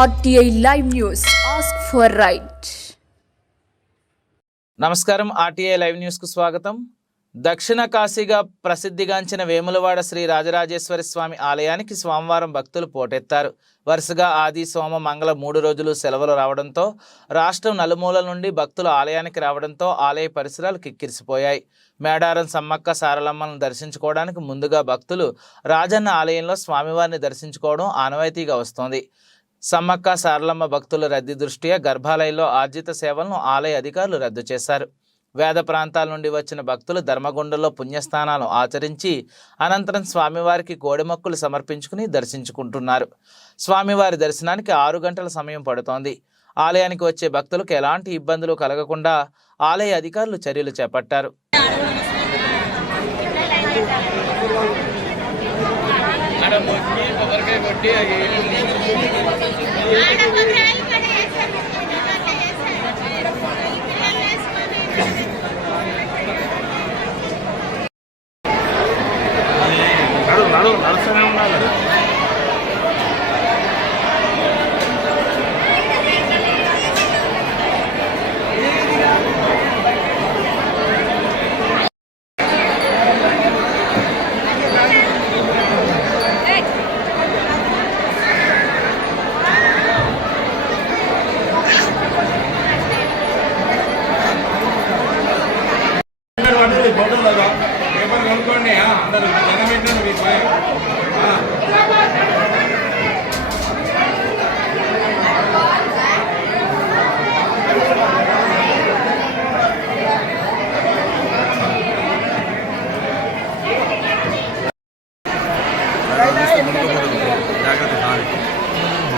RTI Live News. Ask for right. నమస్కారం. RTI live news కు స్వాగతం. దక్షిణ కాశీగా ప్రసిద్ధిగాంచిన వేములవాడ శ్రీ రాజరాజేశ్వరి స్వామి ఆలయానికి సోమవారం భక్తులు పోటెత్తారు. వరుసగా ఆది సోమ మంగళ 3 రోజులు సెలవులు రావడంతో రాష్ట్రం నలుమూలల నుండి భక్తులు ఆలయానికి రావడంతో ఆలయ పరిసరాలు కిక్కిరిసిపోయాయి. మేడారం సమ్మక్క సారలమ్మను దర్శించుకోవడానికి ముందుగా భక్తులు రాజన్న ఆలయంలో స్వామివారిని దర్శించుకోవడం ఆనవాయితీగా వస్తోంది. సమ్మక్క సారలమ్మ భక్తుల రద్దీ దృష్ట్యా గర్భాలయంలో ఆర్జిత సేవలను ఆలయ అధికారులు రద్దు చేశారు. వేద ప్రాంతాల నుండి వచ్చిన భక్తులు ధర్మగుండంలో పుణ్యస్నానాలు ఆచరించి అనంతరం స్వామివారికి కోడిమొక్కులు సమర్పించుకుని దర్శించుకుంటున్నారు. స్వామివారి దర్శనానికి 6 గంటల సమయం పడుతోంది. ఆలయానికి వచ్చే భక్తులకు ఎలాంటి ఇబ్బందులు కలగకుండా ఆలయ అధికారులు చర్యలు చేపట్టారు. నడుస్తూనే ఉండాలి. పేపర్ కొనుక్కోండి, అందరూ జనం పెట్టండి మీకు. జాగ్రత్త.